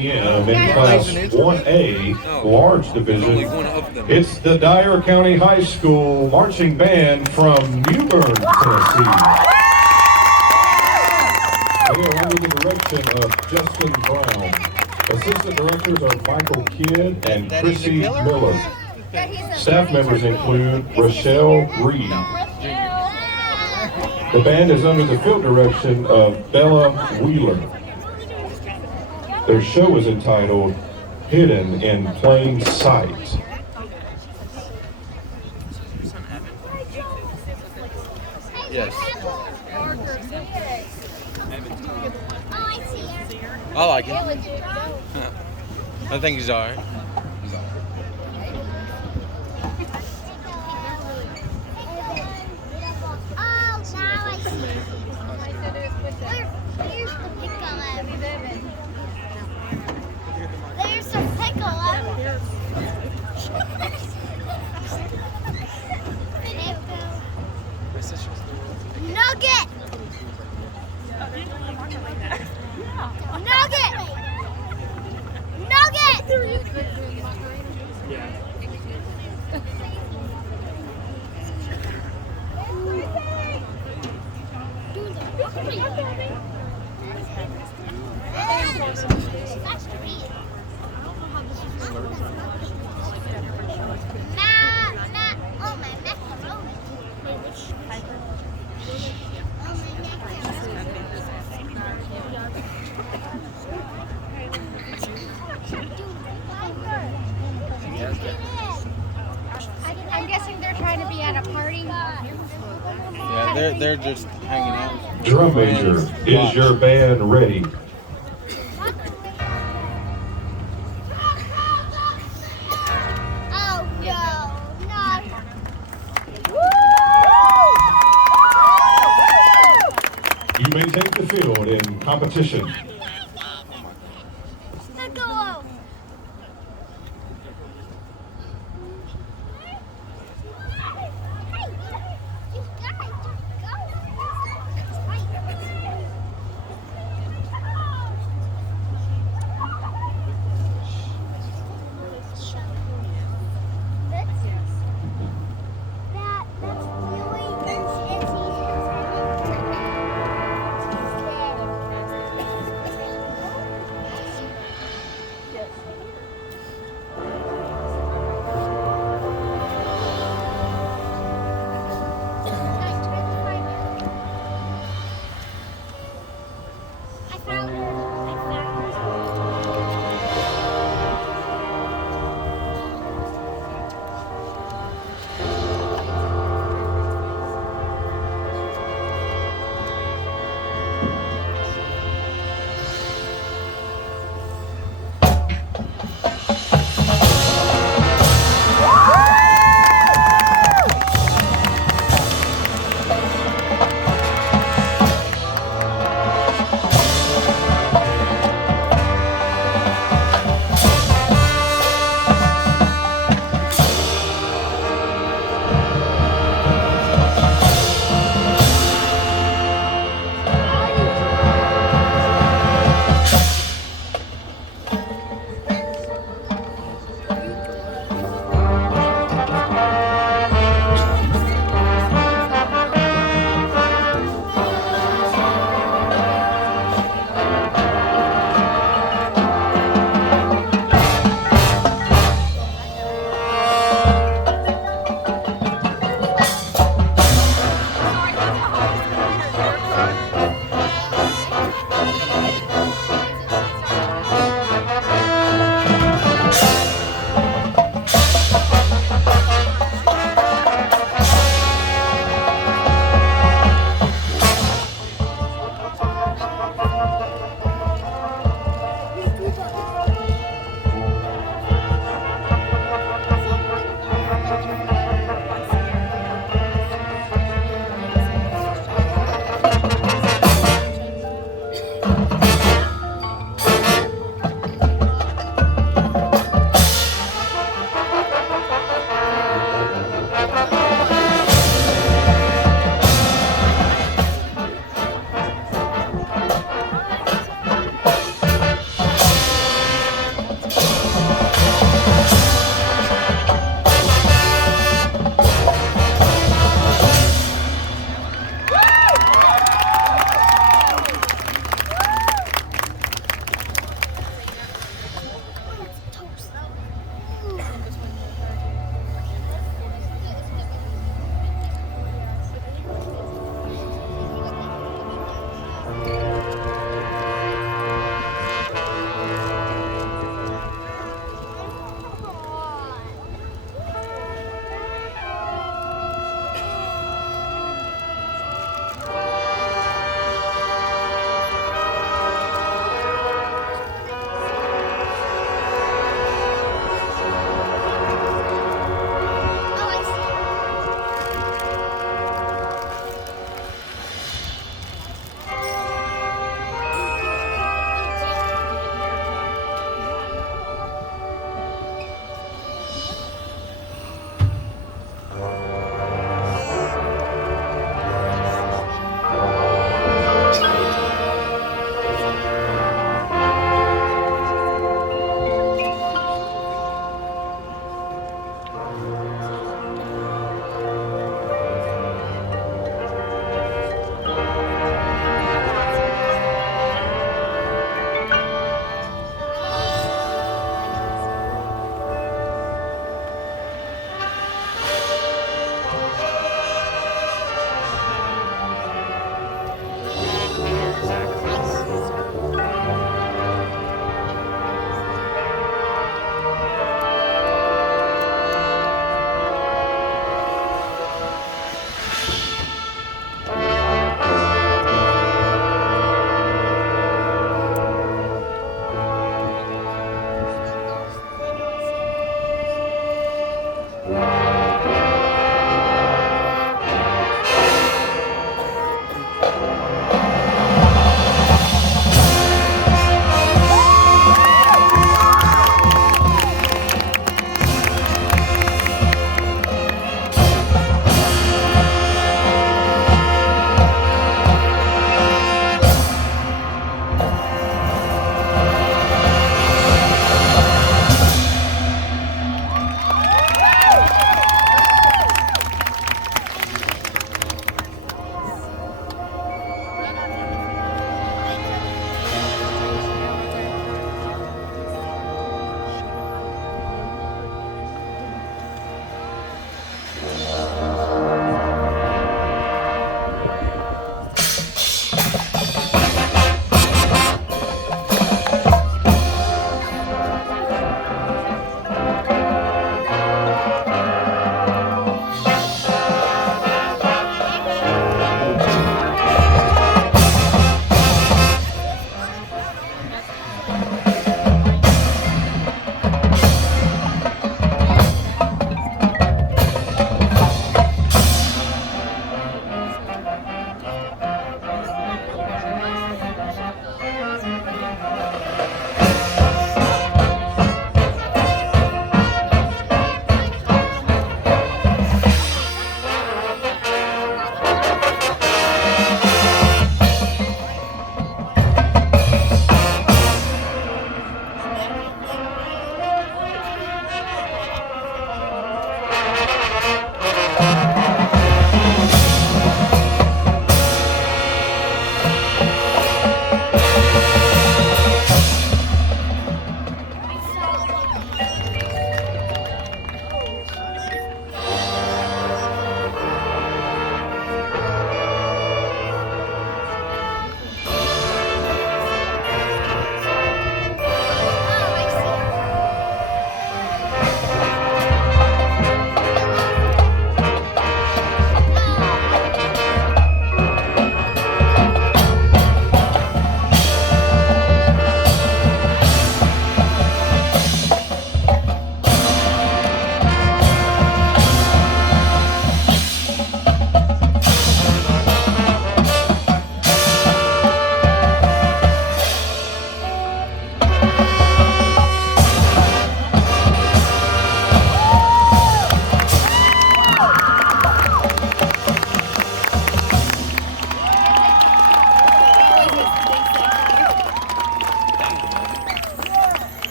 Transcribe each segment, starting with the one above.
p.m. in Class 1A, large division. It's the Dyer County High School Marching Band from New Bern, Tennessee. They are under the direction of Justin Brown. Assistant directors are Michael Kidd and Chrissy Miller. Staff members include Rochelle Reed. The band is under the field direction of Bella Wheeler. Their show is entitled Hidden in Plain Sight. Yes. I like him. I think he's alright. There's some pickle up. Nugget! Nugget! Nugget! I'm guessing they're trying to be at a party. Yeah, they're just hanging out. Drum major, is your band ready? Oh no, not. You may take the field in competition. Let go.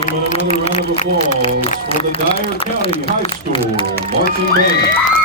and gentlemen, another round of applause for the Dyer County High School Marching Band.